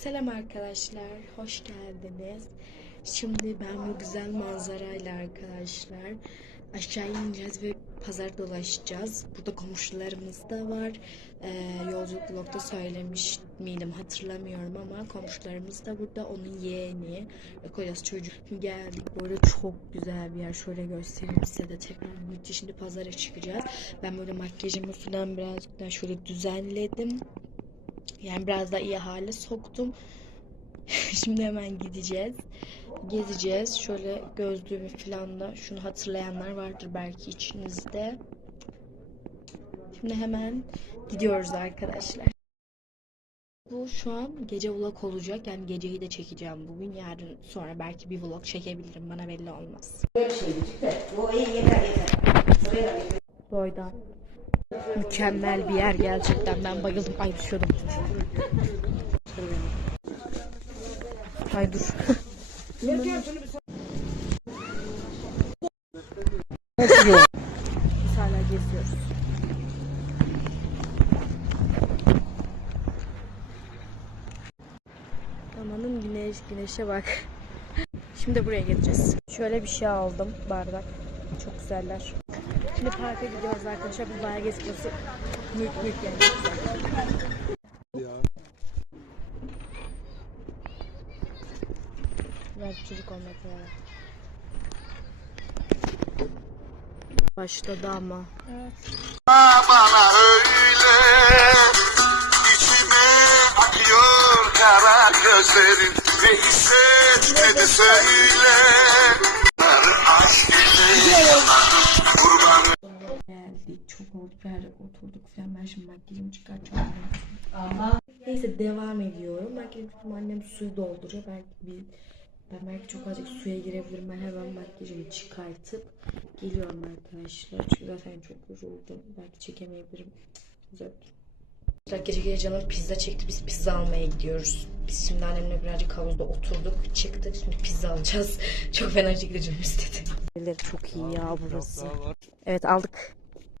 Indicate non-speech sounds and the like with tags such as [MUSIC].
Selam arkadaşlar, hoş geldiniz. Şimdi ben bu güzel manzarayla arkadaşlar aşağı ineceğiz ve pazar dolaşacağız. Burada komşularımız da var. Ee, yolculuk vlogda söylemiş miydim hatırlamıyorum ama komşularımız da burada. Onun yeğeni ve kocası çocuk geldik. Böyle çok güzel bir yer. Şöyle göstereyim size de tekrar müthiş. Şimdi pazara çıkacağız. Ben böyle makyajımı falan birazcık daha şöyle düzenledim. Yani biraz daha iyi hale soktum. [LAUGHS] Şimdi hemen gideceğiz. Gezeceğiz. Şöyle gözlüğümü falan da şunu hatırlayanlar vardır belki içinizde. Şimdi hemen gidiyoruz arkadaşlar. Bu şu an gece vlog olacak. Yani geceyi de çekeceğim bugün. Yarın sonra belki bir vlog çekebilirim. Bana belli olmaz. Böyle şeycik de. O iyi yeter yeter. Şuraya da yeter. Boydan. Mükemmel bir yer gerçekten. Ben bayıldım. Ay düşüyordum. Ay dur. Biz hala geziyoruz. Amanın güneş, güneşe bak. Şimdi buraya geleceğiz. Şöyle bir şey aldım, bardak. Çok güzeller. Şimdi parka gidiyoruz arkadaşlar. Bu bayağı gezmesi. Mülk mülk yani. Güzel. Belki çocuk olmak üzere. Başladı ama. bana öyle içime akıyor kara gözlerin ne hisset ne de söyle Bir yerde oturduk falan. Ben şimdi makyajımı çıkartacağım. Neyse devam ediyorum. Makyajım tuttum. Annem suyu dolduruyor. Belki bir ben belki çok azıcık suya girebilirim. Ben hemen makyajımı çıkartıp geliyorum arkadaşlar. Çünkü zaten çok yoruldum. Belki çekemeyebilirim. Güzel. Gece gece canım pizza çekti. Biz pizza almaya gidiyoruz. Biz şimdi annemle birazcık havuzda oturduk. Çıktık. Şimdi pizza alacağız. [LAUGHS] Çok fena şekilde canım istedi. Çok iyi ya burası. Evet aldık.